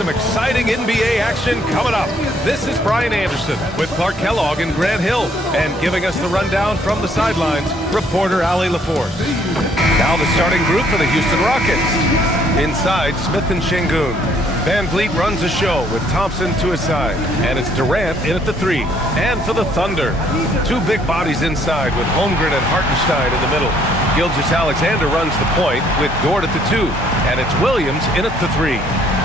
some exciting NBA action coming up. This is Brian Anderson with Clark Kellogg and Grant Hill. And giving us the rundown from the sidelines, reporter Allie LaForce. Now the starting group for the Houston Rockets. Inside, Smith and Şengün. Van Vliet runs a show with Thompson to his side. And it's Durant in at the 3. And for the Thunder, two big bodies inside with Holmgren and Hartenstein in the middle. Gilgeous-Alexander runs the point with Dort at the 2. And it's Williams in at the 3.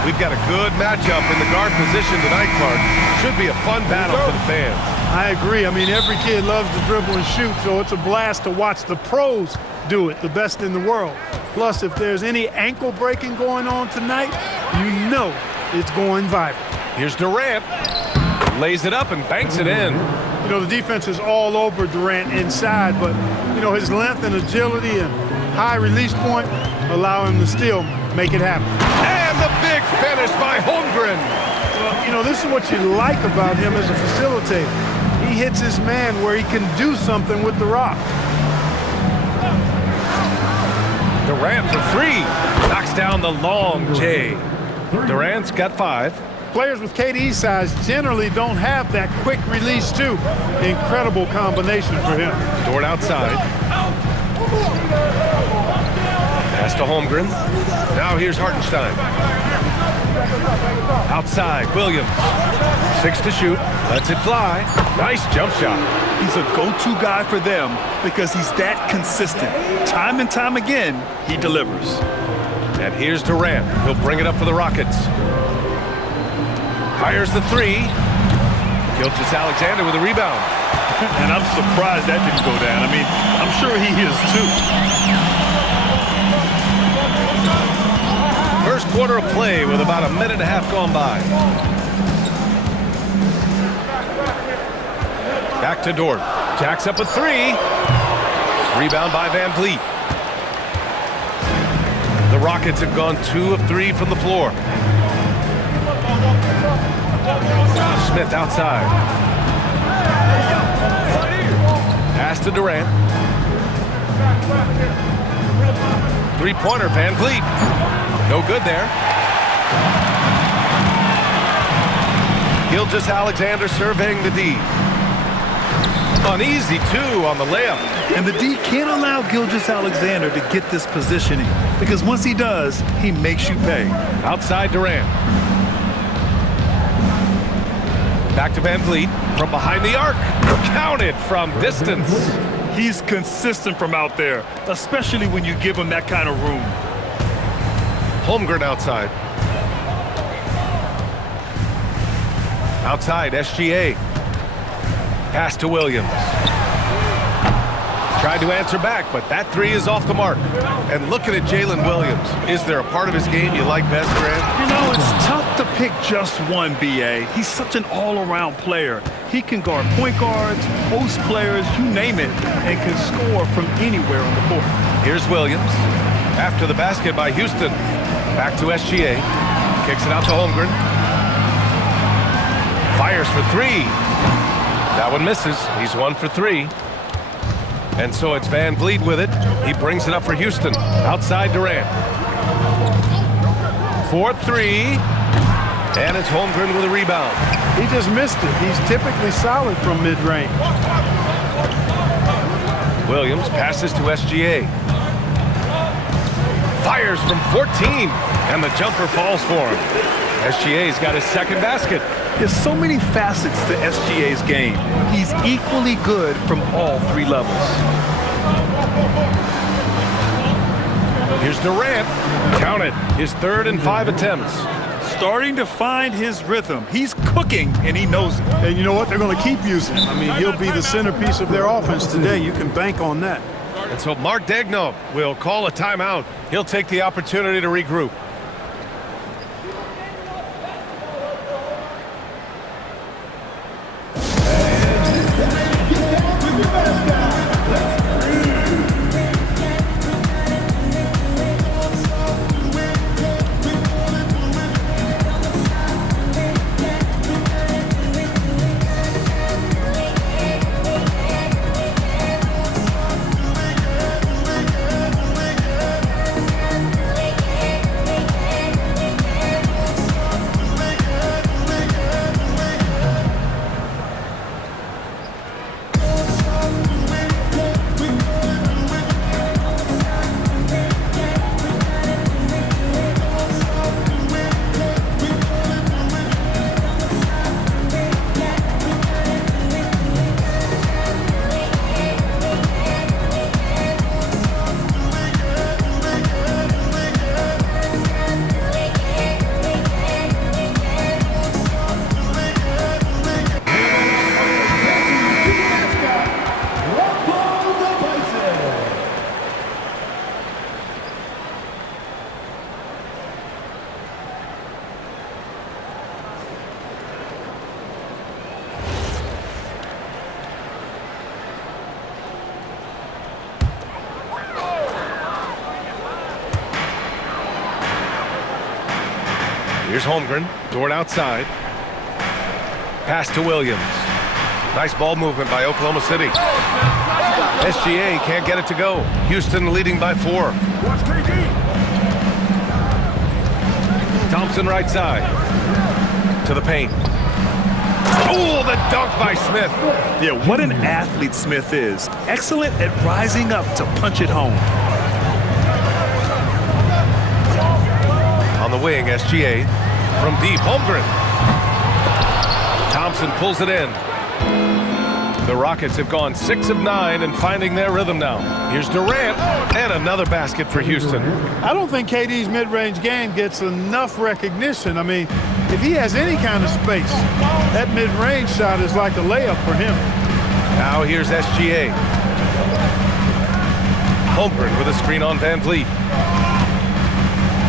We've got a good matchup in the guard position tonight, Clark. Should be a fun battle for the fans. I agree. I mean, every kid loves to dribble and shoot, so it's a blast to watch the pros do it, the best in the world. Plus, if there's any ankle breaking going on tonight, you know it's going viral. Here's Durant. Lays it up and banks it in. You know, the defense is all over Durant inside, but, you know, his length and agility and high release point allow him to still make it happen. And the big finish by Holmgren. Well, you know, this is what you like about him as a facilitator. He hits his man where he can do something with the rock. Durant for 3. Knocks down the long J. Durant's got 5. Players with KD's size generally don't have that quick release, too. Incredible combination for him. Dort outside. Pass to Holmgren. Now here's Hartenstein. Outside, Williams. 6 to shoot. Lets it fly. Nice jump shot. He's a go-to guy for them because he's that consistent. Time and time again, he delivers. And here's Durant. He'll bring it up for the Rockets. Fires the 3. Gilgeous-Alexander with a rebound. And I'm surprised that didn't go down. I mean, I'm sure he is too. First quarter of play with about a minute and a half gone by. Back to Dort. Jacks up a 3. Rebound by Van Vliet. The Rockets have gone 2 of 3 from the floor. Smith outside. Pass to Durant. Three-pointer, Van Vliet. No good there. Gilgeous-Alexander surveying the D. Uneasy, too, on the layup. And the D can't allow Gilgeous-Alexander to get this positioning because once he does, he makes you pay. Outside Durant. Back to Van Vliet from behind the arc. Counted from distance. He's consistent from out there, especially when you give him that kind of room. Holmgren outside. Outside, SGA. Pass to Williams. Tried to answer back, but that 3 is off the mark. And looking at Jalen Williams, is there a part of his game you like best, Grant? You know, it's tough to pick just one, B.A. He's such an all-around player. He can guard point guards, post players, you name it, and can score from anywhere on the court. Here's Williams. After the basket by Houston. Back to SGA. Kicks it out to Holmgren. Fires for 3. That one misses. He's 1 for 3. And so it's Van Vliet with it. He brings it up for Houston. Outside Durant. 4-3. And it's Holmgren with a rebound. He just missed it. He's typically solid from mid-range. Williams passes to SGA. Fires from 14. And the jumper falls for him. SGA's got his second basket. There's so many facets to SGA's game. He's equally good from all 3 levels. Here's Durant. Count it. His 3rd and 5 attempts. Starting to find his rhythm. He's cooking, and he knows it. And you know what? They're going to keep using him. I mean, he'll be the centerpiece of their offense today. You can bank on that. And so Mark Daigneault will call a timeout. He'll take the opportunity to regroup. Here's Holmgren. Dort outside. Pass to Williams. Nice ball movement by Oklahoma City. SGA can't get it to go. Houston leading by 4. Thompson right side. To the paint. Oh, the dunk by Smith. Yeah, what an athlete Smith is. Excellent at rising up to punch it home. On the wing, SGA. From deep, Holmgren. Thompson pulls it in. The Rockets have gone 6 of 9 and finding their rhythm now. Here's Durant, and another basket for Houston. I don't think KD's mid-range game gets enough recognition. I mean, if he has any kind of space, that mid-range shot is like a layup for him. Now here's SGA. Holmgren with a screen on Van Vliet.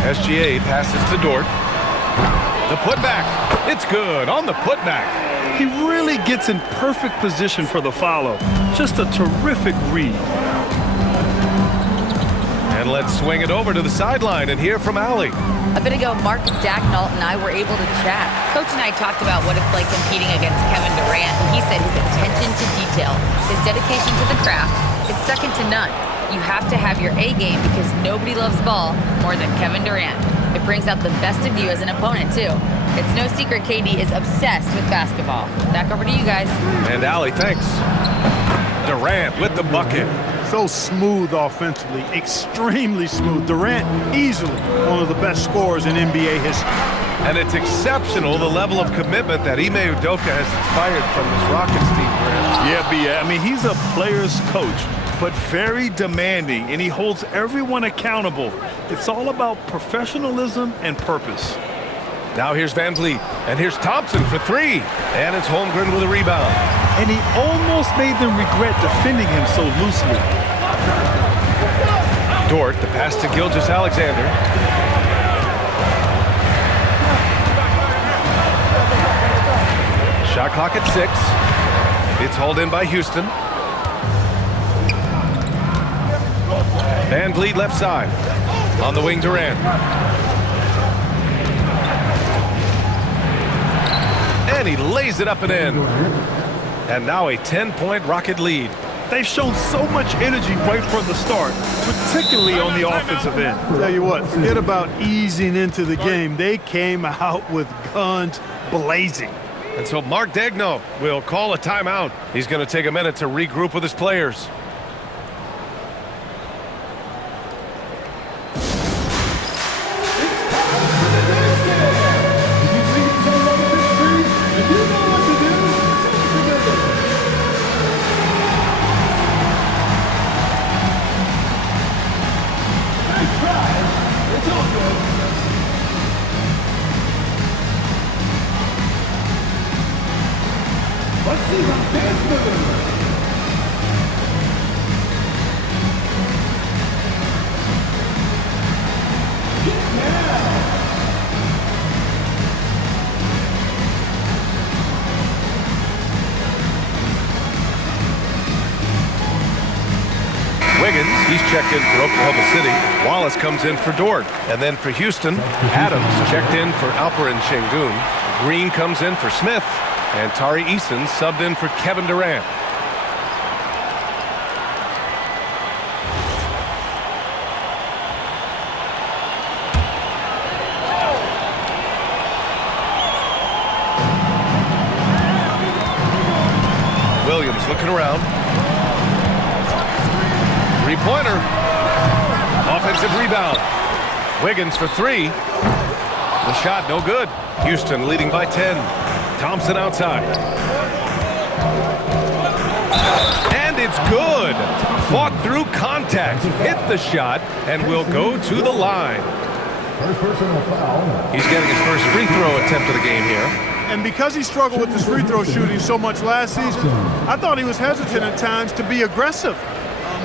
SGA passes to Dort. The putback. It's good on the putback. He really gets in perfect position for the follow. Just a terrific read. And let's swing it over to the sideline and hear from Allie. A bit ago, Mark Dacknault and I were able to chat. Coach and I talked about what it's like competing against Kevin Durant, and he said his attention to detail, his dedication to the craft, it's second to none. You have to have your A game because nobody loves ball more than Kevin Durant. It brings out the best of you as an opponent, too. It's no secret KD is obsessed with basketball. Back over to you guys. And Allie, thanks. Durant with the bucket. So smooth offensively, extremely smooth. Durant, easily one of the best scorers in NBA history. And it's exceptional, the level of commitment that Ime Udoka has inspired from this Rockets team, Grant. Yeah, B.A. I mean, he's a player's coach, but very demanding, and he holds everyone accountable. It's all about professionalism and purpose. Now here's Van Vliet, and here's Thompson for 3. And it's Holmgren with a rebound. And he almost made them regret defending him so loosely. Dort, the pass to Gilgeous-Alexander. Shot clock at 6. It's hauled in by Houston. Van Vliet left side. On the wing, Durant. And he lays it up and in. And now a 10-point Rocket lead. They've shown so much energy right from the start, particularly on the offensive end. Tell you what, forget about easing into the game. They came out with guns blazing. And so Mark Daigneault will call a timeout. He's going to take a minute to regroup with his players. Wiggins, he's checked in for Oklahoma City. Wallace comes in for Dort. And then for Houston, Adams checked in for Alperen Şengün. Green comes in for Smith. And Tari Eason subbed in for Kevin Durant. Williams looking around. Three-pointer. Offensive rebound. Wiggins for 3. The shot no good. Houston leading by 10. Thompson outside. And it's good. Fought through contact. Hit the shot and will go to the line. First personal foul. He's getting his first free throw attempt of the game here. And because he struggled with his free throw shooting so much last season, I thought he was hesitant at times to be aggressive.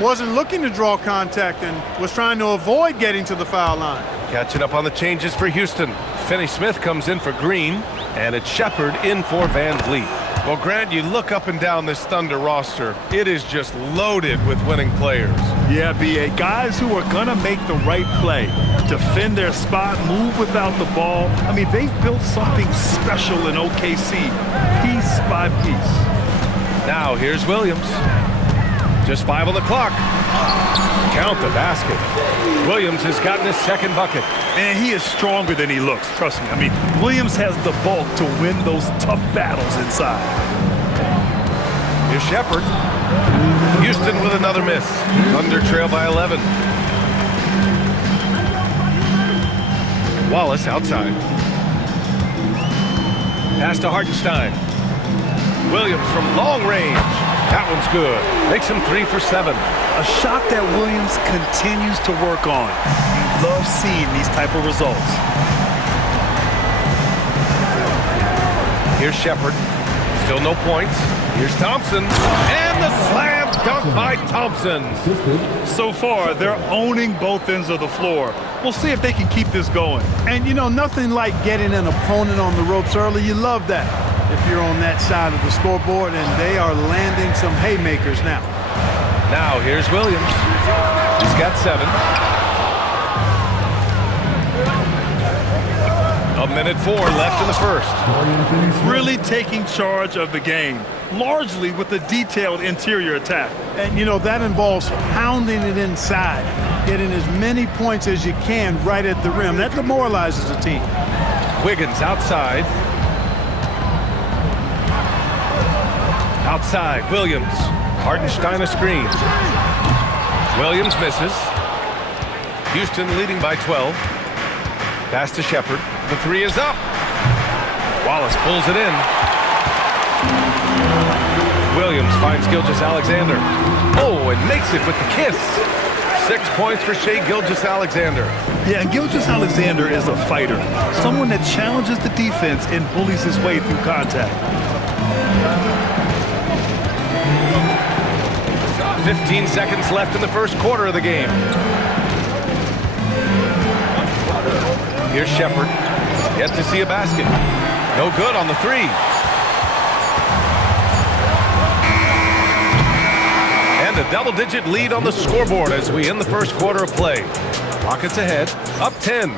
Wasn't looking to draw contact and was trying to avoid getting to the foul line. Catching up on the changes for Houston. Finney Smith comes in for Green, and it's Shepard in for Van Vliet. Well, Grant, you look up and down this Thunder roster. It is just loaded with winning players. Yeah, B.A. Guys who are going to make the right play, defend their spot, move without the ball. I mean, they've built something special in OKC, piece by piece. Now, here's Williams. Just 5 on the clock. Count the basket. Williams has gotten his second bucket. And he is stronger than he looks, trust me. I mean, Williams has the bulk to win those tough battles inside. Here's Shepherd. Houston with another miss. Thunder trail by 11. Wallace outside. Pass to Hartenstein. Williams from long range. That one's good. Makes him 3 for 7. A shot that Williams continues to work on. You love seeing these type of results. Here's Shepherd. Still no points. Here's Thompson. And the slam dunk by Thompson. So far, they're owning both ends of the floor. We'll see if they can keep this going. And, you know, nothing like getting an opponent on the ropes early. You love that if you're on that side of the scoreboard, and they are landing some haymakers now. Now, here's Williams. He's got 7. 1:04 left in the first. Really taking charge of the game, largely with a detailed interior attack. And, you know, that involves pounding it inside, getting as many points as you can right at the rim. That demoralizes a team. Wiggins outside. Outside, Williams. Hartenstein a screen. Williams misses. Houston leading by 12. Pass to Shepherd. The 3 is up. Wallace pulls it in. Williams finds Gilgeous-Alexander. Oh, and makes it with the kiss. 6 points for Shai Gilgeous-Alexander. Yeah, and Gilgeous-Alexander is a fighter. Someone that challenges the defense and bullies his way through contact. 15 seconds left in the first quarter of the game. Here's Shepherd. Yet to see a basket. No good on the 3. And a double-digit lead on the scoreboard as we end the first quarter of play. Rockets ahead, up 10.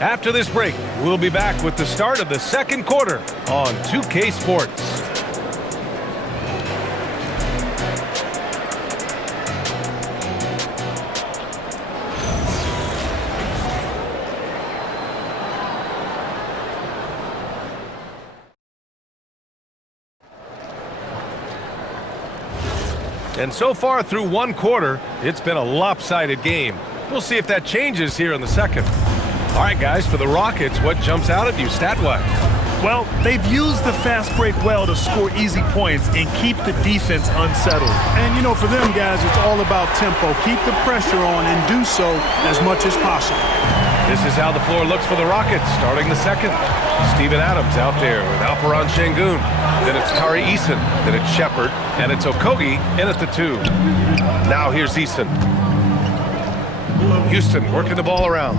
After this break, we'll be back with the start of the second quarter on 2K Sports. And so far through one quarter, it's been a lopsided game. We'll see if that changes here in the second. All right, guys, for the Rockets, what jumps out at you stat-wise? Well, they've used the fast break well to score easy points and keep the defense unsettled. And, you know, for them guys, it's all about tempo. Keep the pressure on and do so as much as possible. This is how the floor looks for the Rockets starting the second. Steven Adams out there with Alperen Sengun. Then it's Tari Eason. Then it's Shepherd. And it's Okogie in at the 2. Now here's Eason. Houston working the ball around.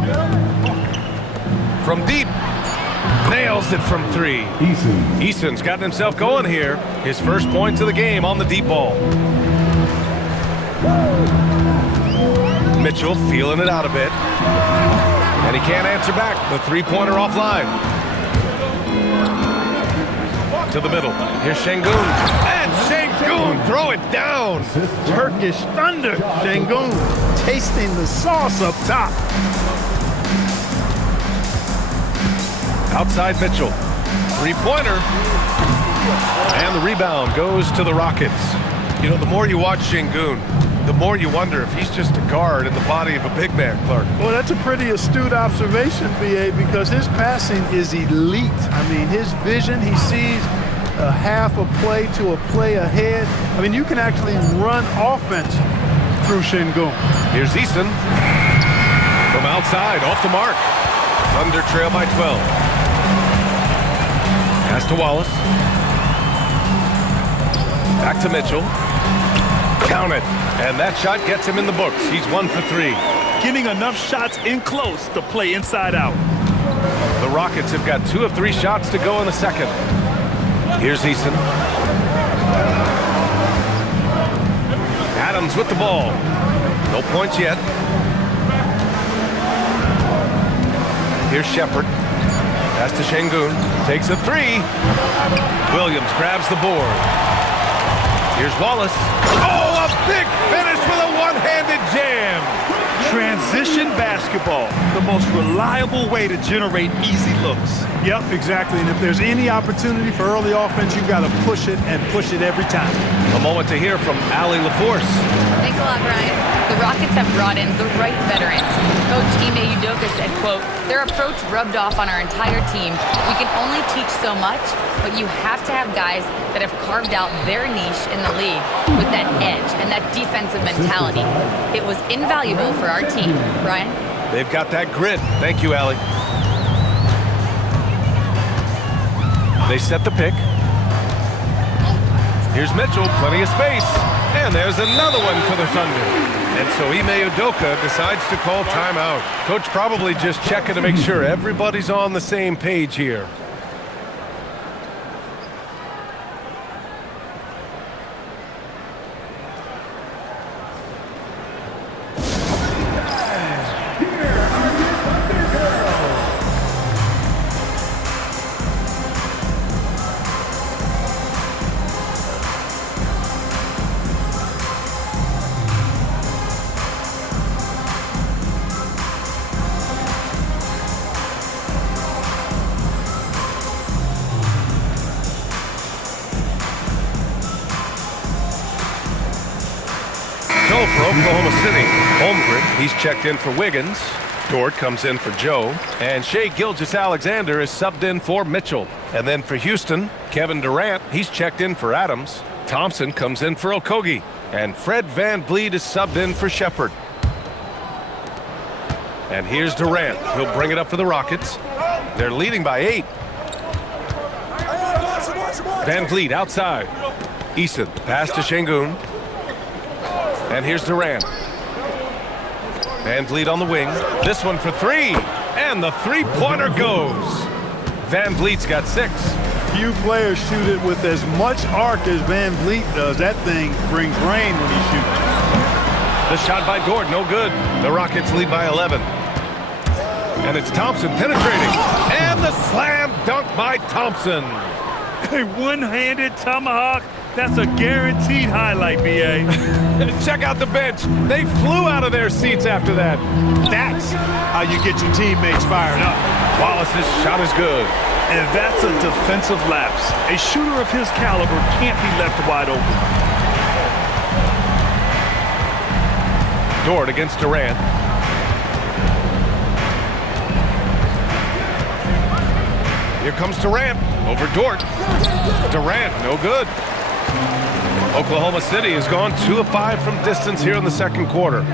From deep. Nails it from 3. Eason's gotten himself going here. His first points of the game on the deep ball. Mitchell feeling it out a bit. And he can't answer back. The 3-pointer offline. To the middle. Here's Sengun. And Sengun throw it down. Turkish Thunder. Sengun tasting the sauce up top. Outside Mitchell. 3-pointer. And the rebound goes to the Rockets. You know, the more you watch Sengun, the more you wonder if he's just a guard in the body of a big man, Clark. Well, that's a pretty astute observation, B.A., because his passing is elite. I mean, his vision, he sees a half a play to a play ahead. I mean, you can actually run offense through Sengun. Here's Eason. From outside, off the mark. Thunder trail by 12. Pass to Wallace. Back to Mitchell. Count it. And that shot gets him in the books. He's 1 for 3. Getting enough shots in close to play inside out. The Rockets have got 2 of 3 shots to go in the second. Here's Eason. Adams with the ball. No points yet. Here's Shepard. Pass to Şengün. Takes a three. Williams grabs the board. Here's Wallace. Oh, a big finish with a one-handed jam. Transition basketball, the most reliable way to generate easy looks. Yep, exactly. And if there's any opportunity for early offense, you've got to push it and push it every time. A moment to hear from Allie LaForce. Thanks a lot, Brian. The Rockets have brought in the right veterans. Coach Ime Udoka said, quote, "Their approach rubbed off on our entire team. We can only teach so much, but you have to have guys that have carved out their niche in the league with that edge and that defensive mentality. It was invaluable for our team." Brian? They've got that grit. Thank you, Allie. They set the pick. Here's Mitchell, plenty of space. And there's another one for the Thunder. And so Ime Udoka decides to call timeout. Coach probably just checking to make sure everybody's on the same page here. So for Oklahoma City, Holmgren, he's checked in for Wiggins. Dort comes in for Joe. And Shai Gilgeous-Alexander is subbed in for Mitchell. And then for Houston, Kevin Durant, he's checked in for Adams. Thompson comes in for Okogie. And Fred VanVleet is subbed in for Shepard. And here's Durant. He'll bring it up for the Rockets. They're leading by 8. VanVleet outside. Eason, pass to Şengün. And here's Durant. VanVleet on the wing. This one for 3. And the three-pointer goes. VanVleet's got 6. Few players shoot it with as much arc as VanVleet does. That thing brings rain when he shoots. The shot by Dort, no good. The Rockets lead by 11. And it's Thompson penetrating. And the slam dunk by Thompson. A one-handed tomahawk. That's a guaranteed highlight, B.A. Check out the bench. They flew out of their seats after that. That's how you get your teammates fired up. Wallace's shot is good. And that's a defensive lapse. A shooter of his caliber can't be left wide open. Dort against Durant. Here comes Durant over Dort. Durant, no good. Oklahoma City has gone 2 of 5 from distance here in the second quarter.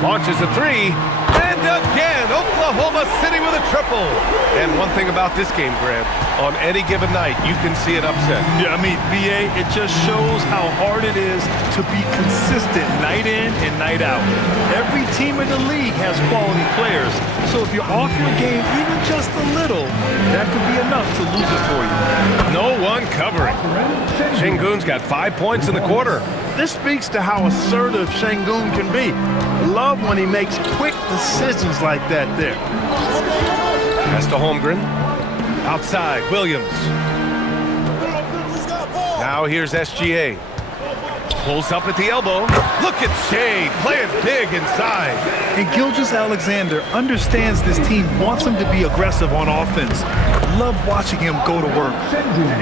Launches a 3. And again, Oklahoma City with a triple. And one thing about this game, Grant, on any given night, you can see an upset. Yeah, I mean, B.A., it just shows how hard it is to be consistent night in and night out. Every team in the league has quality players. So if you're off your game even just a little, that could be enough to lose it for you. No one covering. Şengün's got 5 points in the quarter. This speaks to how assertive Şengün can be. Love when he makes quick decisions like that there. Pass to Holmgren. Outside, Williams. Now here's SGA. Pulls up at the elbow. Look at Shai playing big inside. And Gilgeous-Alexander understands this team wants him to be aggressive on offense. Love watching him go to work.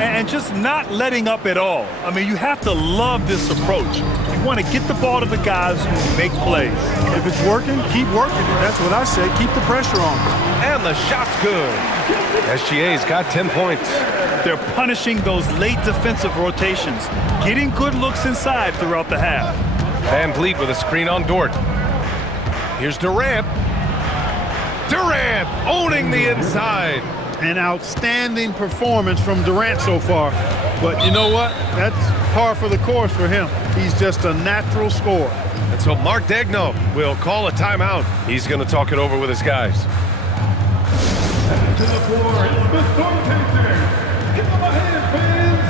And just not letting up at all. I mean, you have to love this approach. You want to get the ball to the guys who make plays. If it's working, keep working. That's what I say. Keep the pressure on. And the shot's good. SGA's got 10 points. They're punishing those late defensive rotations, getting good looks inside throughout the half. VanVleet with a screen on Dort. Here's Durant. Durant owning the inside. An outstanding performance from Durant so far. But you know what? That's par for the course for him. He's just a natural scorer. And so Mark Daigneault will call a timeout. He's going to talk it over with his guys. To the floor, the Storm Chasers. Give them a hand, fans.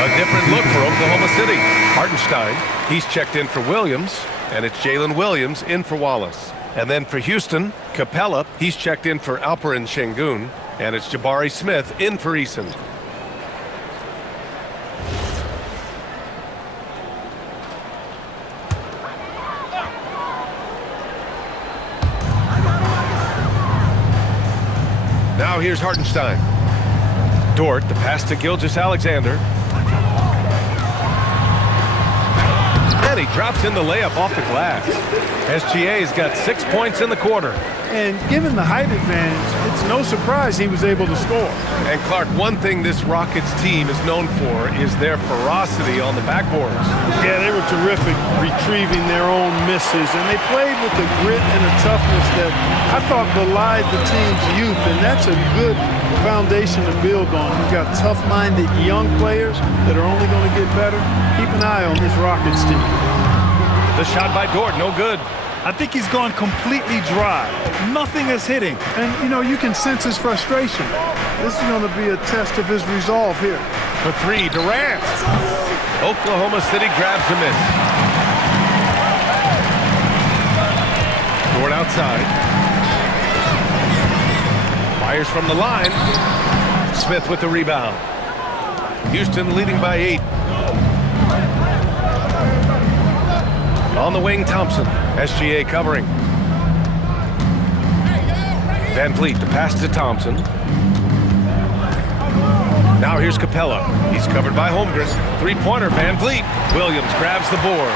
A different look for Oklahoma City. Hartenstein, he's checked in for Williams, and it's Jalen Williams in for Wallace. And then for Houston, Capella, he's checked in for Alperen Şengün, and it's Jabari Smith in for Eason. Now here's Hartenstein. Dort, the pass to Gilgeous-Alexander. And he drops in the layup off the glass. SGA's got 6 points in the quarter. And given the height advantage, it's no surprise he was able to score. And Clark, one thing this Rockets team is known for is their ferocity on the backboards. Yeah, they were terrific retrieving their own misses, and they played with a grit and a toughness that I thought belied the team's youth, and that's a good foundation to build on. You've got tough-minded young players that are only going to get better. Keep an eye on this Rockets team. The shot by Dort, no good. I think he's gone completely dry. Nothing is hitting. And, you know, you can sense his frustration. This is going to be a test of his resolve here. For three, Durant. Oklahoma City grabs a miss. Dort outside. Fires from the line. Smith with the rebound. Houston leading by 8. On the wing, Thompson. SGA covering. Van Vliet, the pass to Thompson. Now here's Capella. He's covered by Holmgren. Three-pointer, Van Vliet. Williams grabs the board.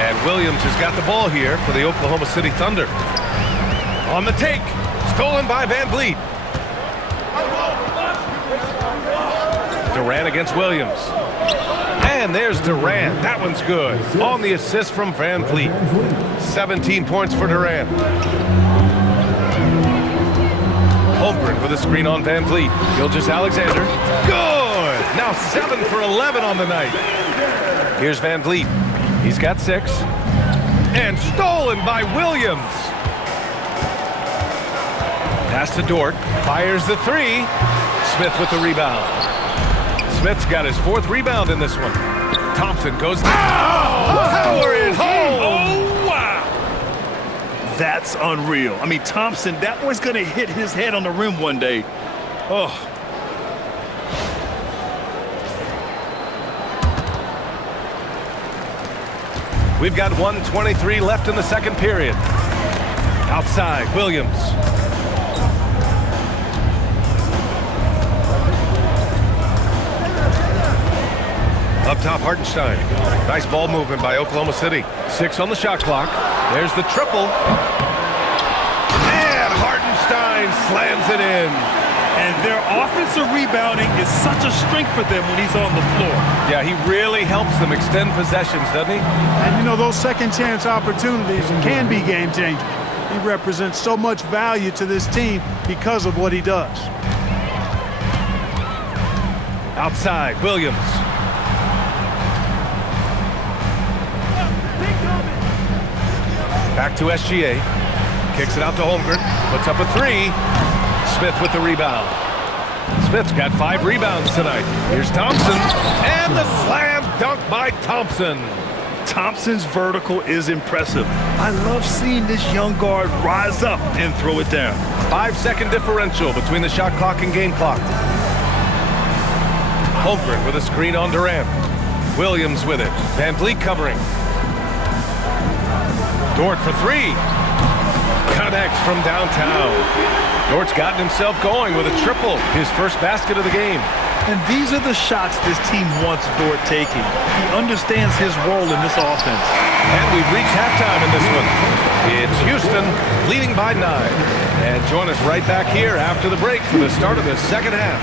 And Williams has got the ball here for the Oklahoma City Thunder. On the take. Stolen by Van Vliet. Durant against Williams. And there's Durant. That one's good. On the assist from Van Vliet. 17 points for Durant. Holmgren with a screen on Van Vliet. Gilgeous-Alexander. Good! Now 7 for 11 on the night. Here's Van Vliet. He's got 6. And stolen by Williams. Pass to Dort. Fires the 3. Smith with the rebound. Smith's got his 4th rebound in this one. Thompson goes down. Power is home. Oh, wow. That's unreal. I mean, Thompson, that boy's going to hit his head on the rim one day. Oh. We've got 1:23 left in the second period. Outside, Williams. Up top, Hartenstein. Nice ball movement by Oklahoma City. 6 on the shot clock. There's the triple. And Hartenstein slams it in. And their offensive rebounding is such a strength for them when he's on the floor. Yeah, he really helps them extend possessions, doesn't he? And, you know, those second-chance opportunities can be game-changing. He represents so much value to this team because of what he does. Outside, Williams. Back to SGA. Kicks it out to Holmgren. Puts up a 3. Smith with the rebound. Smith's got 5 rebounds tonight. Here's Thompson. And the slam dunk by Thompson. Thompson's vertical is impressive. I love seeing this young guard rise up and throw it down. 5-second differential between the shot clock and game clock. Holmgren with a screen on Durant. Williams with it. Van Vliet covering. Dort for 3. Connects from downtown. Dort's gotten himself going with a triple. His first basket of the game. And these are the shots this team wants Dort taking. He understands his role in this offense. And we've reached halftime in this one. It's Houston leading by 9. And join us right back here after the break for the start of the second half.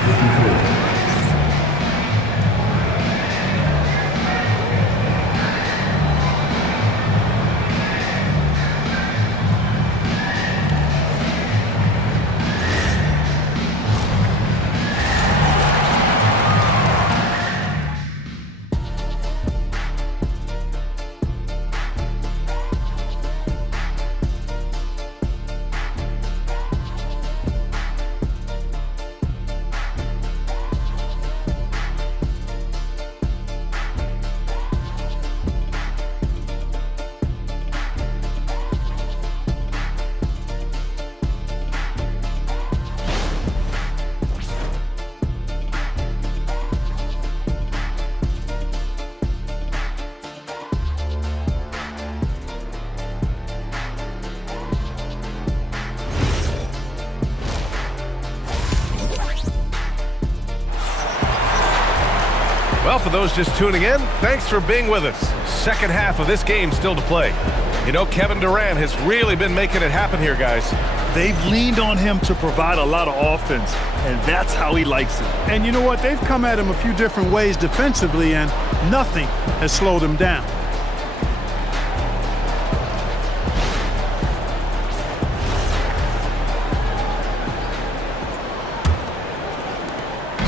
Well, for those just tuning in, thanks for being with us. Second half of this game still to play. You know, Kevin Durant has really been making it happen here, guys. They've leaned on him to provide a lot of offense, and that's how he likes it. And you know what? They've come at him a few different ways defensively, and nothing has slowed him down.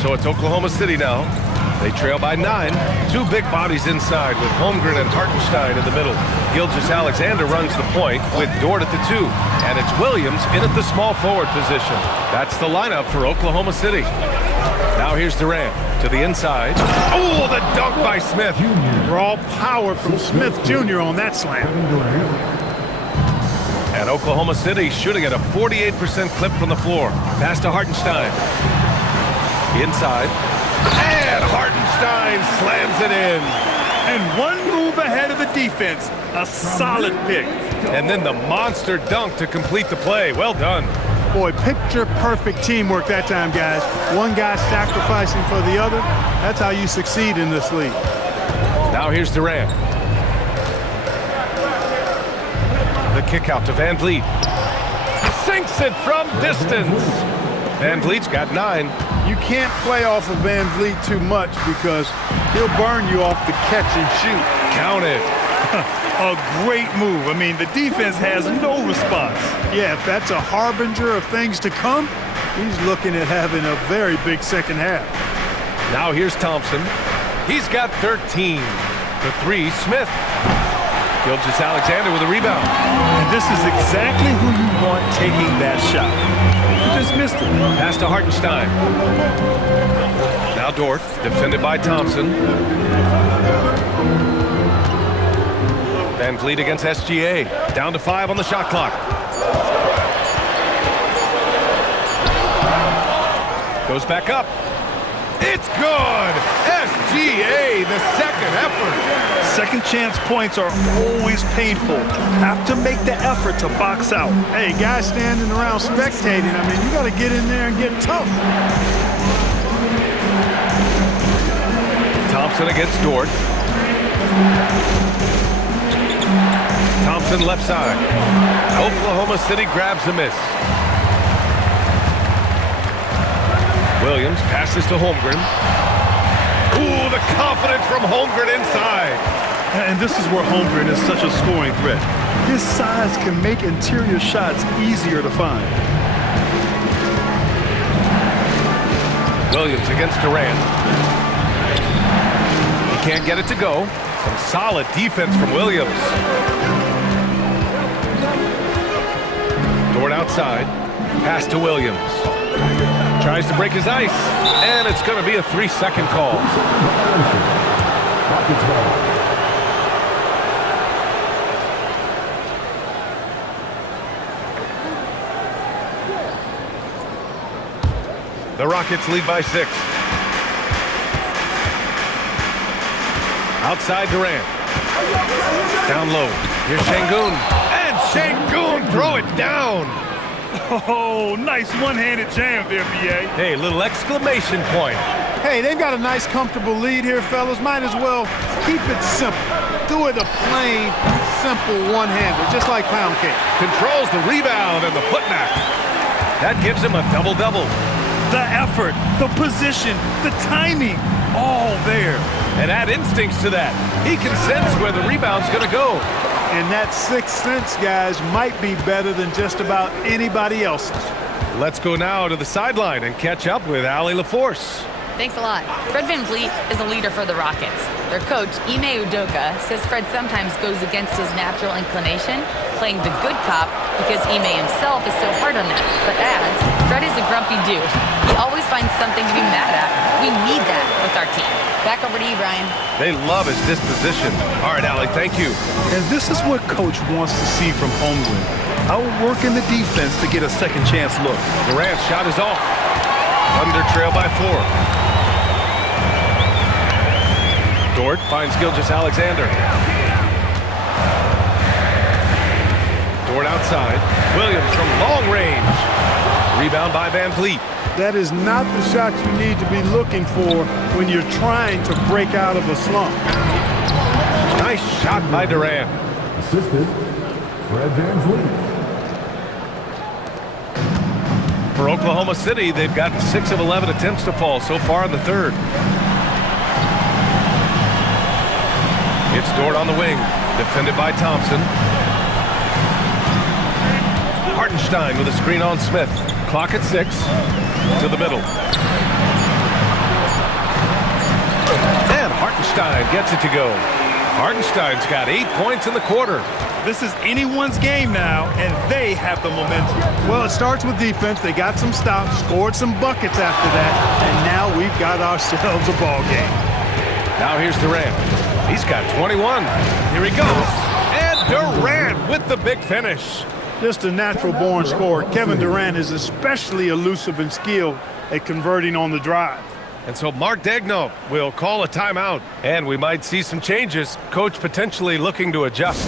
So it's Oklahoma City now. They trail by 9. Two big bodies inside with Holmgren and Hartenstein in the middle. Gilgeous-Alexander runs the point with Dort at the 2. And it's Williams in at the small forward position. That's the lineup for Oklahoma City. Now here's Durant to the inside. Oh, the dunk by Smith. Raw power from Smith Jr. on that slam. And Oklahoma City shooting at a 48% clip from the floor. Pass to Hartenstein. Inside. And Hartenstein slams it in. And one move ahead of the defense. A solid pick. And then the monster dunk to complete the play. Well done. Boy, picture-perfect teamwork that time, guys. One guy sacrificing for the other. That's how you succeed in this league. Now here's Durant. The kick out to Van Vliet. Sinks it from distance. Van Vliet's got 9. You can't play off of Van Vliet too much because he'll burn you off the catch and shoot. Count it. A great move. I mean, the defense has no response. Yeah, if that's a harbinger of things to come, he's looking at having a very big second half. Now here's Thompson. He's got 13. The 3, Smith. Gilgeous-Alexander with a rebound. And this is exactly who you want taking that shot. You just missed it. Pass to Hartenstein. Now Dort, defended by Thompson. Van Vliet against SGA. Down to 5 on the shot clock. Goes back up. It's good! SGA, the second effort. Second chance points are always painful. Have to make the effort to box out. Hey, guys standing around spectating, I mean, you got to get in there and get tough. Thompson against Dort. Thompson left side. Oklahoma City grabs the miss. Williams passes to Holmgren. Ooh, the confidence from Holmgren inside. And this is where Holmgren is such a scoring threat. His size can make interior shots easier to find. Williams against Durant. He can't get it to go. Some solid defense from Williams. Dort outside. Pass to Williams. Tries to break his ice. And it's going to be a 3-second call. The Rockets lead by 6. Outside Durant. Down low. Here's Şengün. And Şengün throw it down. Oh, nice one-handed jam there, B.A. Hey, little exclamation point. Hey, they've got a nice, comfortable lead here, fellas. Might as well keep it simple. Do it a plain, simple one-hander, just like pound cake. Controls the rebound and the putback. That gives him a double-double. The effort, the position, the timing, all there. And add instincts to that. He can sense where the rebound's going to go. And that sixth sense, guys, might be better than just about anybody else's. Let's go now to the sideline and catch up with Allie LaForce. Thanks a lot. Fred VanVleet is a leader for the Rockets. Their coach, Ime Udoka, says Fred sometimes goes against his natural inclination, playing the good cop because Ime himself is so hard on them, but adds, Fred is a grumpy dude. He always finds something to be mad at. We need that with our team. Back over to you, Brian. They love his disposition. All right, Allie, thank you. And this is what Coach wants to see from Holmgren. Outworking the defense to get a second chance look. Durant's shot is off. Thunder trail by 4. Dort finds Gilgeous-Alexander. Dort outside. Williams from long range. Rebound by Van Vliet. That is not the shot you need to be looking for when you're trying to break out of a slump. Nice shot by Durant. Assisted, Fred Van Vliet. For Oklahoma City, they've got 6 of 11 attempts to fall so far in the third. It's Dort on the wing, defended by Thompson. Hartenstein with a screen on Smith. Clock at 6. To the middle. And Hartenstein gets it to go. Hartenstein's got 8 points in the quarter. This is anyone's game now, and they have the momentum. Well, it starts with defense. They got some stops, scored some buckets after that, and now we've got ourselves a ball game. Now here's Durant. He's got 21. Here he goes. And Durant with the big finish. Just a natural-born scorer. Kevin Durant is especially elusive and skilled at converting on the drive. And so Mark Daigneault will call a timeout, and we might see some changes. Coach potentially looking to adjust.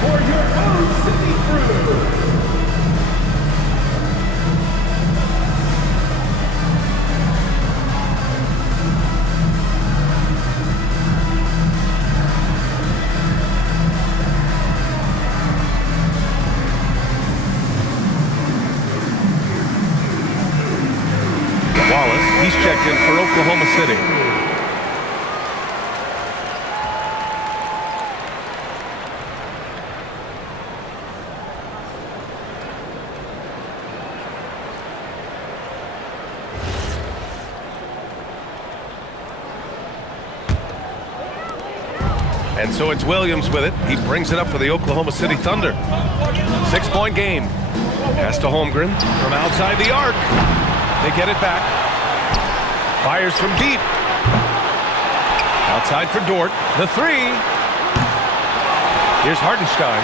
For your own City Crew. Wallace, he's checked in for Oklahoma City. And so it's Williams with it. He brings it up for the Oklahoma City Thunder. 6-point game. Pass to Holmgren from outside the arc. They get it back. Fires from deep. Outside for Dort. The three. Here's Hartenstein.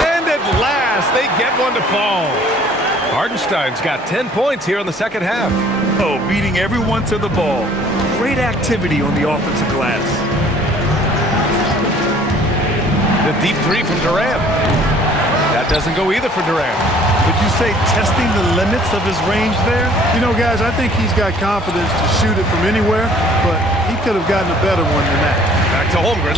And at last, they get one to fall. Hartenstein's got 10 points here in the second half. Oh, beating everyone to the ball. Great activity on the offensive glass. The deep three from Durant. That doesn't go either for Durant. Would you say testing the limits of his range there? You know, guys, I think he's got confidence to shoot it from anywhere, but he could have gotten a better one than that. Back to Holmgren.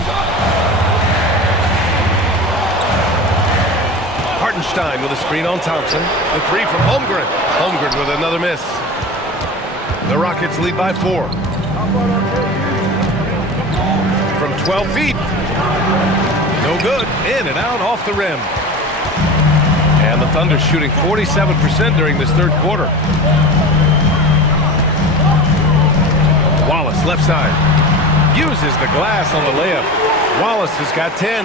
Hartenstein with a screen on Thompson. The three from Holmgren. Holmgren with another miss. The Rockets lead by 4. From 12 feet. No good. In and out off the rim. And the Thunder shooting 47% during this third quarter. Wallace, left side. Uses the glass on the layup. Wallace has got 10.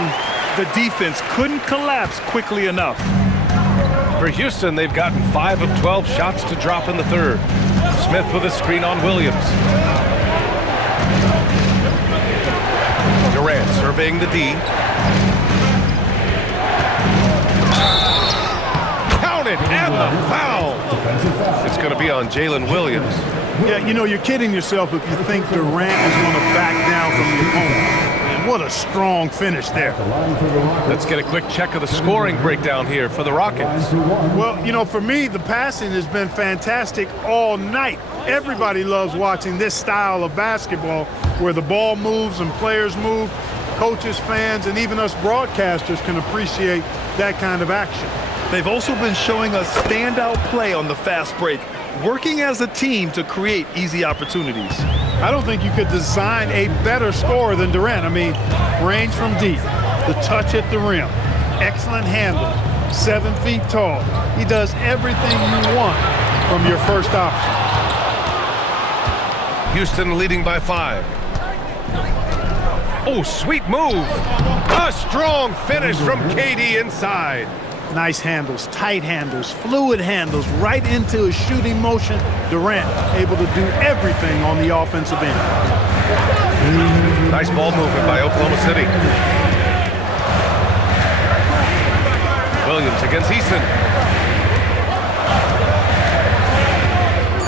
The defense couldn't collapse quickly enough. For Houston, they've gotten 5 of 12 shots to drop in the third. Smith with a screen on Williams. Durant surveying the D. Counted and the foul. It's going to be on Jalen Williams. Yeah, you know, you're kidding yourself if you think Durant is going to back down from the opponent. And what a strong finish there. Let's get a quick check of the scoring breakdown here for the Rockets. Well, you know, for me, the passing has been fantastic all night. Everybody loves watching this style of basketball where the ball moves and players move. Coaches, fans, and even us broadcasters can appreciate that kind of action. They've also been showing us standout play on the fast break, working as a team to create easy opportunities. I don't think you could design a better scorer than Durant. I mean, range from deep, the touch at the rim, excellent handle, 7 feet tall. He does everything you want from your first option. Houston leading by 5. Oh, sweet move. A strong finish from KD inside. Nice handles, tight handles, fluid handles, right into his shooting motion. Durant able to do everything on the offensive end. Nice ball movement by Oklahoma City. Williams against Eason.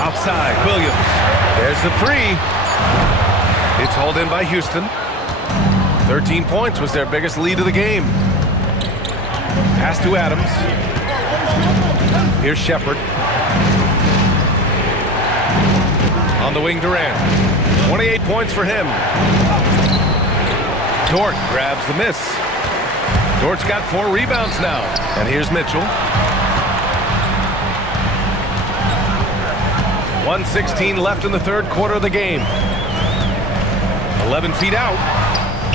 Outside, Williams. There's the three. It's hauled in by Houston. 13 points was their biggest lead of the game. Pass to Adams. Here's Shepard. On the wing, Durant. 28 points for him. Dort grabs the miss. Dort's got 4 rebounds now. And here's Mitchell. 1:16 left in the third quarter of the game. 11 feet out.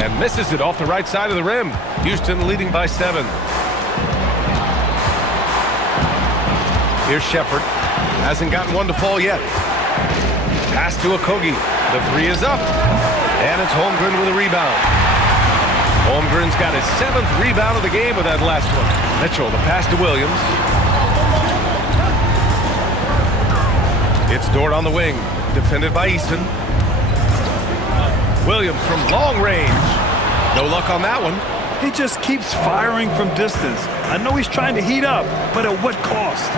And misses it off the right side of the rim. Houston leading by 7. Here's Shepard. Hasn't gotten one to fall yet. Pass to Okogie. The 3 is up. And it's Holmgren with a rebound. Holmgren's got his 7th rebound of the game with that last one. Mitchell, the pass to Williams. It's Dort on the wing. Defended by Eason. Williams from long range. No luck on that one. He just keeps firing from distance. I know he's trying to heat up, but at what cost?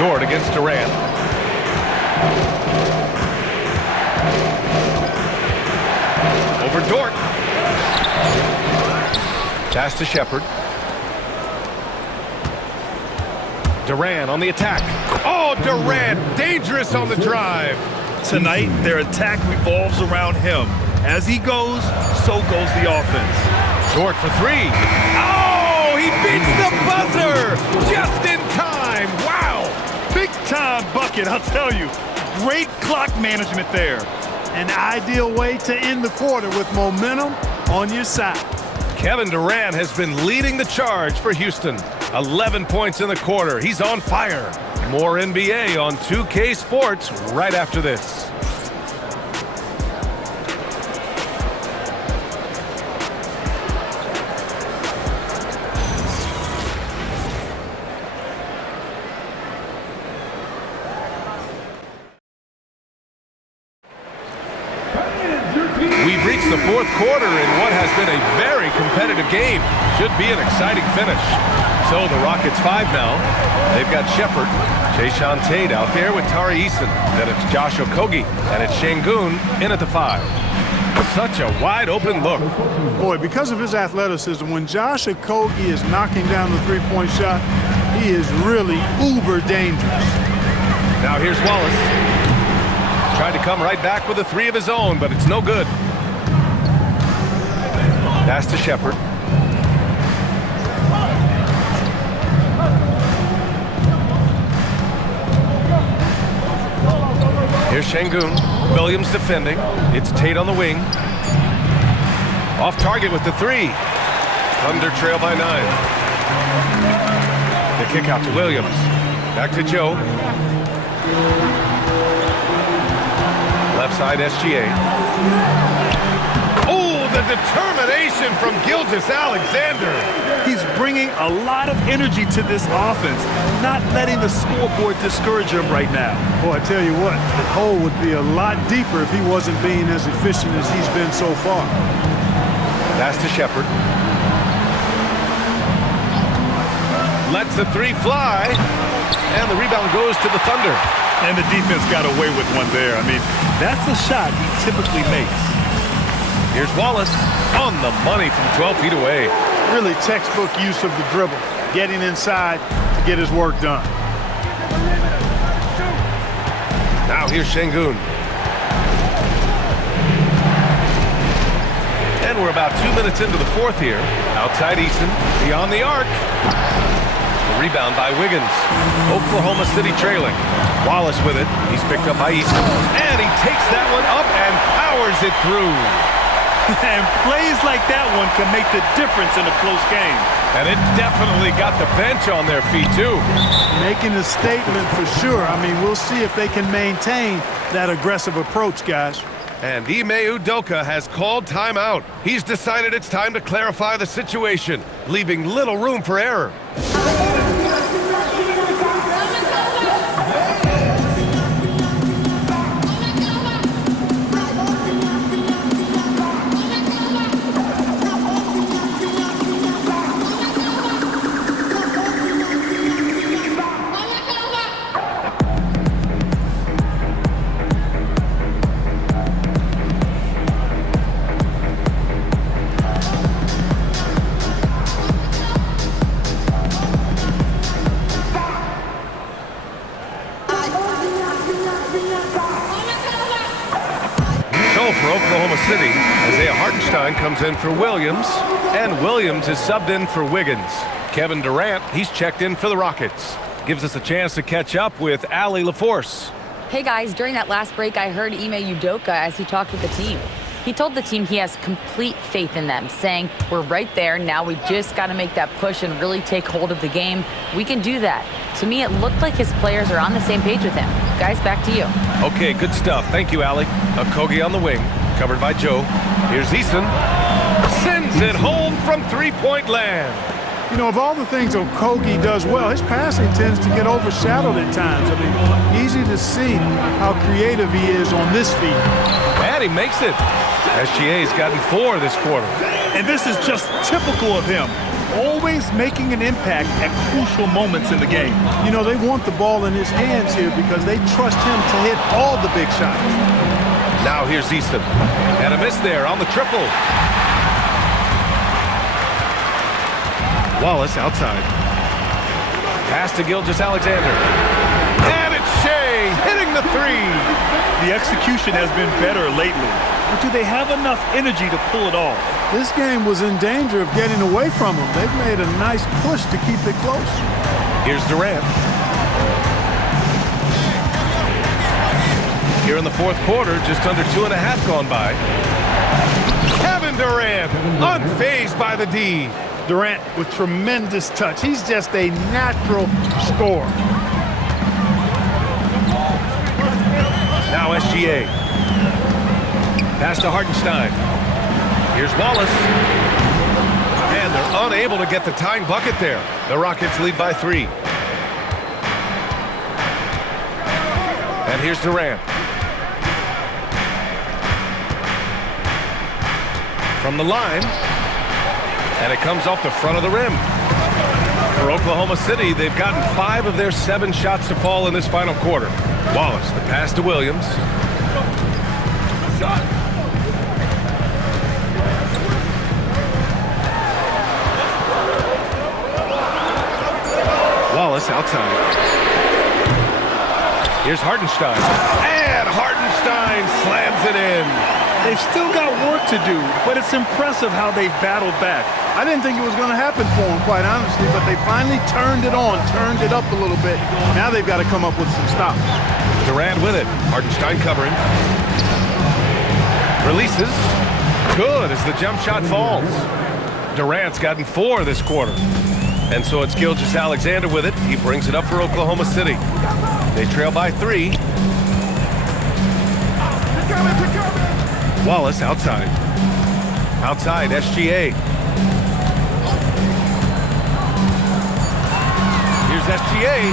Dort against Durant. Over Dort. Pass to Shepard. Durant on the attack. Oh, Durant, dangerous on the drive. Tonight, their attack revolves around him. As he goes, so goes the offense. Dort for 3. Oh, he beats the buzzer just in time. Wow. Big time bucket, I'll tell you. Great clock management there. An ideal way to end the quarter with momentum on your side. Kevin Durant has been leading the charge for Houston. 11 points in the quarter. He's on fire. More NBA on 2K Sports right after this. We've reached the fourth quarter in what has been a very competitive game. Should be an exciting finish. So the Rockets 5 now. They've got Shepard, Jae'Sean Tate out there with Tari Eason. Then it's Josh Okogie, and it's Şengün in at the 5. Such a wide open look. Boy, because of his athleticism, when Josh Okogie is knocking down the three-point shot, he is really uber dangerous. Now here's Wallace. Tried to come right back with a 3 of his own, but it's no good. Pass to Shepard. Here's Şengün. Williams defending. It's Tate on the wing. Off target with the 3. Thunder trail by 9. The kick out to Williams. Back to Joe. Left side SGA. Oh, the determination from Gilgeous-Alexander. He's bringing a lot of energy to this offense, not letting the scoreboard discourage him right now. Boy, I tell you what, the hole would be a lot deeper if he wasn't being as efficient as he's been so far. Pass to Shepard. Lets the 3 fly, and the rebound goes to the Thunder. And the defense got away with one there. I mean, that's a shot he typically makes. Here's Wallace on the money from 12 feet away. Really textbook use of the dribble, getting inside to get his work done. Now here's Şengün. And we're about 2 minutes into the fourth here. Outside Eason, beyond the arc. The rebound by Wiggins. Oklahoma City trailing. Wallace with it. He's picked up by Eason. And he takes that one up and powers it through. And plays like that one can make the difference in a close game. And it definitely got the bench on their feet, too. Making a statement for sure. I mean, we'll see if they can maintain that aggressive approach, guys. And Ime Udoka has called timeout. He's decided it's time to clarify the situation, leaving little room for error. Oklahoma City, Isaiah Hartenstein comes in for Williams, and Williams is subbed in for Wiggins. Kevin Durant, he's checked in for the Rockets. Gives us a chance to catch up with Allie LaForce. Hey guys, during that last break, I heard Ime Udoka as he talked with the team. He told the team he has complete faith in them, saying, we're right there, now we just got to make that push and really take hold of the game. We can do that. To me, it looked like his players are on the same page with him. Guys, back to you. Okay, good stuff. Thank you, Allie. Okogie on the wing, covered by Joe. Here's Easton. Sends it home from three-point land. You know, of all the things Okogie does well, his passing tends to get overshadowed at times. I mean, easy to see how creative he is on this feed. And he makes it. SGA's gotten 4 this quarter. And this is just typical of him. Always making an impact at crucial moments in the game. You know, they want the ball in his hands here because they trust him to hit all the big shots. Now here's Easton. And a miss there on the triple. Wallace outside. Pass to Gilgeous-Alexander. And it's Shea hitting the three. The execution has been better lately. But do they have enough energy to pull it off? This game was in danger of getting away from them. They've made a nice push to keep it close. Here's Durant. Here in the fourth quarter, just under 2.5 gone by. Kevin Durant, unfazed by the D. Durant with tremendous touch. He's just a natural scorer. Now SGA. Pass to Hartenstein. Here's Wallace. And they're unable to get the tying bucket there. The Rockets lead by 3. And here's Durant. From the line. And it comes off the front of the rim. For Oklahoma City, they've gotten 5 of their 7 shots to fall in this final quarter. Wallace, the pass to Williams. Wallace outside. Here's Hartenstein. And Hartenstein slams it in. They've still got work to do, but it's impressive how they've battled back. I didn't think it was going to happen for them, quite honestly, but they finally turned it on, turned it up a little bit. Now they've got to come up with some stops. Durant with it. Hartenstein covering. Releases. Good as the jump shot falls. Durant's gotten 4 this quarter. And so it's Gilgeous-Alexander with it. He brings it up for Oklahoma City. They trail by 3. Wallace outside. Outside, SGA. Here's SGA.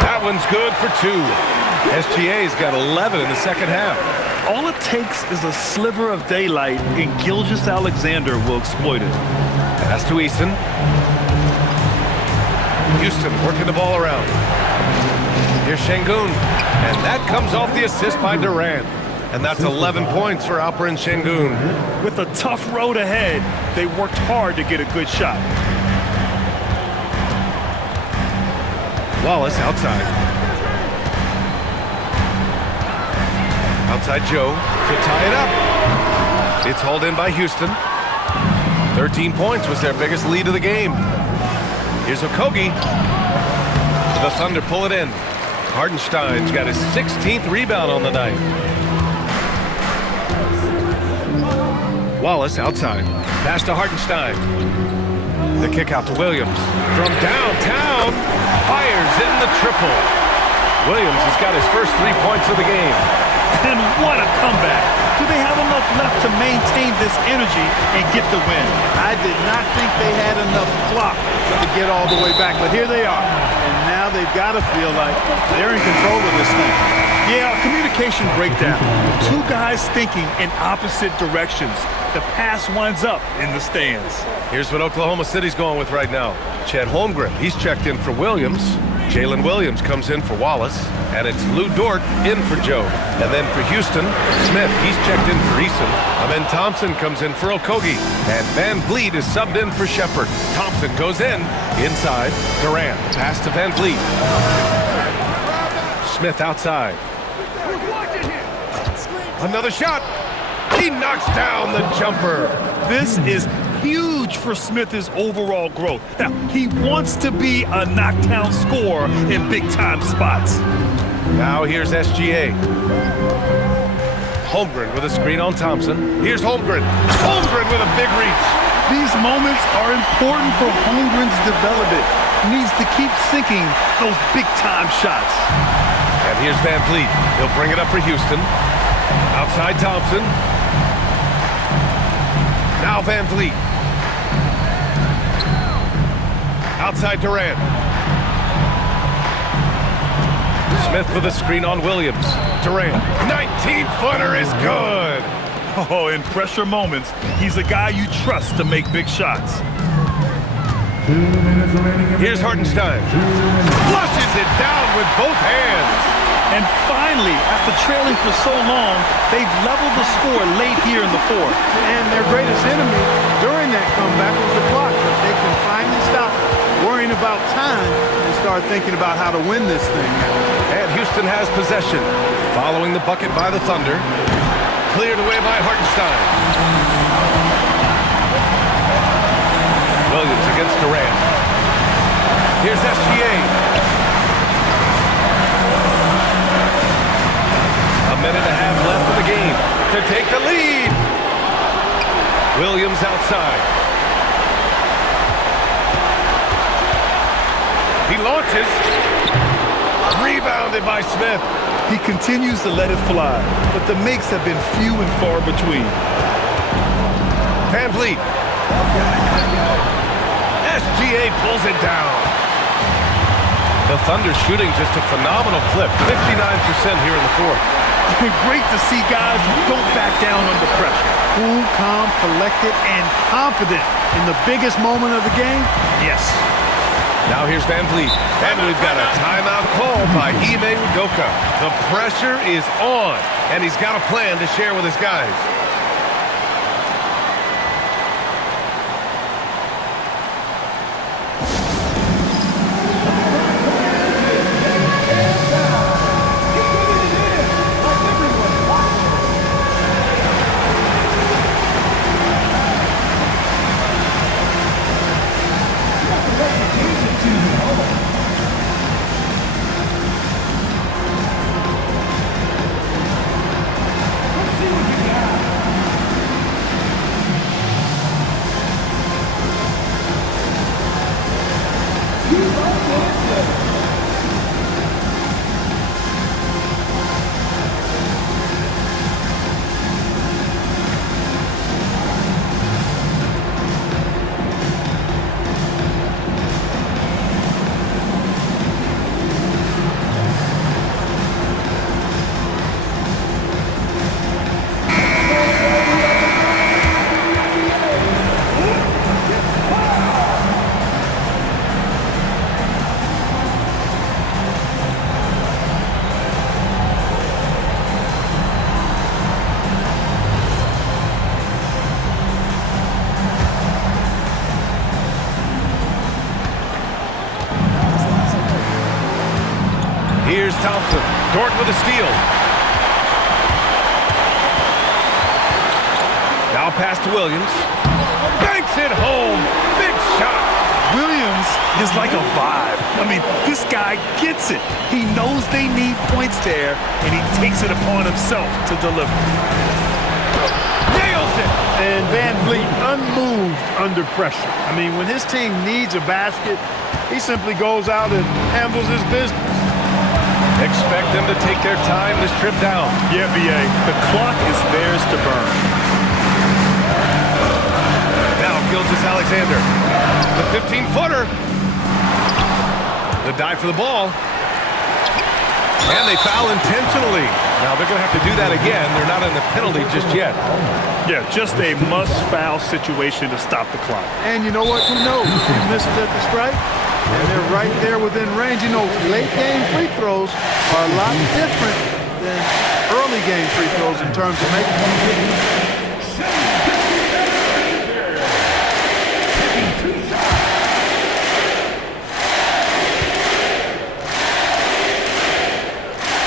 That one's good for 2. SGA's got 11 in the second half. All it takes is a sliver of daylight, and Gilgeous-Alexander will exploit it. Pass to Easton. Houston working the ball around. Here's Şengün. And that comes off the assist by Durant. And that's 11 points for Alperen Şengün. With a tough road ahead, they worked hard to get a good shot. Wallace outside. Outside Joe to tie it up. It's hauled in by Houston. 13 points was their biggest lead of the game. Here's Okogie. The Thunder pull it in. Hartenstein's got his 16th rebound on the night. Wallace outside. Pass to Hartenstein. The kick out to Williams. From downtown, fires in the triple. Williams has got his first 3 points of the game. And what a comeback. Do they have enough left to maintain this energy and get the win? I did not think they had enough clock to get all the way back, but here they are. And now they've got to feel like they're in control of this thing. Yeah, communication breakdown. 2 guys thinking in opposite directions. The pass winds up in the stands. Here's what Oklahoma City's going with right now. Chet Holmgren, he's checked in for Williams. Jalen Williams comes in for Wallace. And it's Lou Dort in for Joe. And then for Houston, Smith, he's checked in for Eason. Amen Thompson comes in for Okogie. And Van Vliet is subbed in for Shepherd. Thompson goes in. Inside, Durant. Pass to Van Vliet. Smith outside. Another shot. He knocks down the jumper. This is huge for Smith's overall growth. Now, he wants to be a knockdown scorer in big-time spots. Now here's SGA. Holmgren with a screen on Thompson. Here's Holmgren. Holmgren with a big reach. These moments are important for Holmgren's development. He needs to keep sinking those big-time shots. And here's Van Vliet. He'll bring it up for Houston. Outside Thompson. Now Van Vliet. Outside Durant. Smith with a screen on Williams. Durant. 19-footer is good. Oh, in pressure moments, he's a guy you trust to make big shots. 2 minutes remaining. Here's Hartenstein. Flushes it down with both hands. And finally, after trailing for so long, they've leveled the score late here in the fourth. And their greatest enemy during that comeback was the clock, but they can finally stop worrying about time and start thinking about how to win this thing. And Houston has possession. Following the bucket by the Thunder. Cleared away by Hartenstein. Williams against Durant. Here's SGA. A minute and a half left in the game to take the lead. Williams outside. He launches. Rebounded by Smith. He continues to let it fly, but the makes have been few and far between. Van Vliet. SGA pulls it down. The Thunder shooting just a phenomenal clip. 59% here in the fourth. Great to see guys who don't back down under pressure. Cool, calm, collected, and confident in the biggest moment of the game. Yes. Now here's Van Vliet. And we've got a timeout call by Ime Udoka. The pressure is on, and he's got a plan to share with his guys. Here's Thompson. Dort with a steal. Now pass to Williams. Banks it home. Big shot. Williams is like a vibe. I mean, this guy gets it. He knows they need points there, and he takes it upon himself to deliver. Nails it. And Van Vliet unmoved under pressure. I mean, when his team needs a basket, he simply goes out and handles his business. Expect them to take their time this trip down. Yeah, B.A., the clock is theirs to burn. Now Gilgeous-Alexander. The 15-footer. The dive for the ball. And they foul intentionally. Now they're going to have to do that again. They're not in the penalty just yet. Yeah, just a must-foul situation to stop the clock. And you know what? Who knows? He misses at the strike, and they're right there within range. You know, late-game free throws are a lot different than early-game free throws in terms of making them.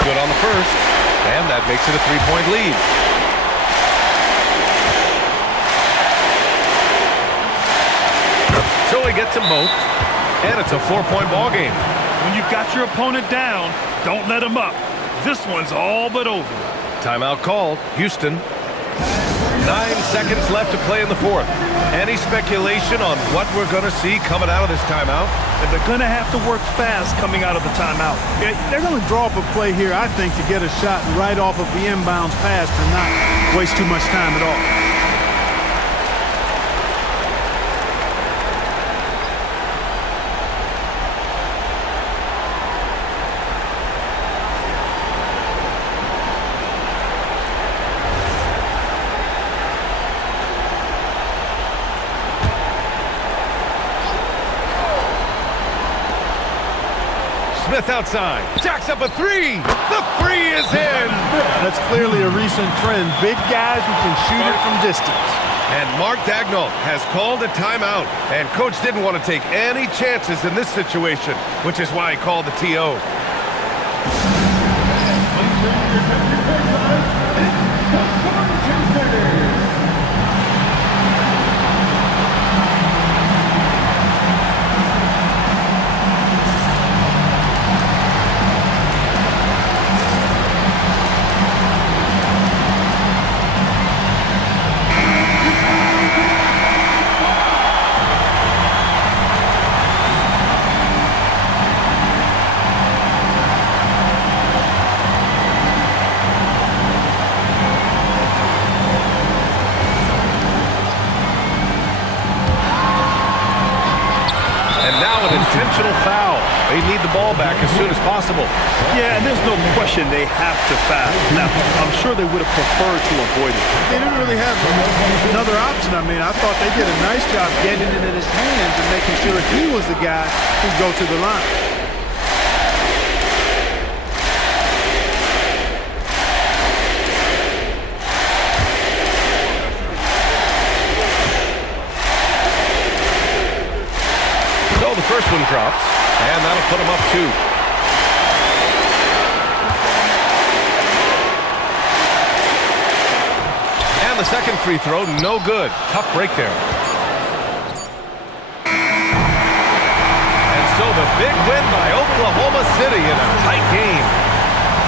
Good on the first, and that makes it a three-point lead. only gets them both, and it's a 4-point ball game. When you've got your opponent down, don't let him up. This one's all but over. Timeout called. Houston. 9 seconds left to play in the fourth. Any speculation on what we're going to see coming out of this timeout? And they're going to have to work fast coming out of the timeout. They're going to draw up a play here, I think, to get a shot right off of the inbounds pass and not waste too much time at all. Smith outside, jacks up a three. The three is in. That's clearly a recent trend. Big guys who can shoot it from distance. And Mark Daigneault has called a timeout. And coach didn't want to take any chances in this situation, which is why he called the TO. Intentional foul. They need the ball back as soon as possible. Yeah, and there's no question they have to foul. Now, I'm sure they would have preferred to avoid it. They didn't really have another option. I mean, I thought they did a nice job getting it in his hands and making sure he was the guy who'd go to the line. First one drops, and that'll put him up 2. And the second free throw, no good. Tough break there. And so the big win by Oklahoma City in a tight game.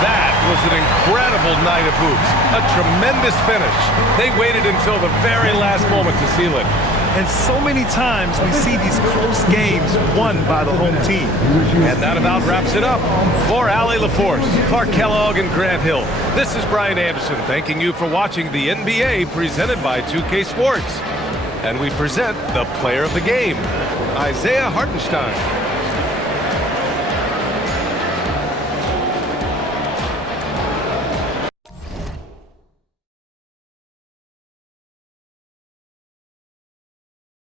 That was an incredible night of hoops. A tremendous finish. They waited until the very last moment to seal it. And so many times we see these close games won by the home team. And that about wraps it up. For Allie LaForce, Clark Kellogg, and Grant Hill, this is Brian Anderson thanking you for watching the NBA presented by 2K Sports. And we present the player of the game, Isaiah Hartenstein.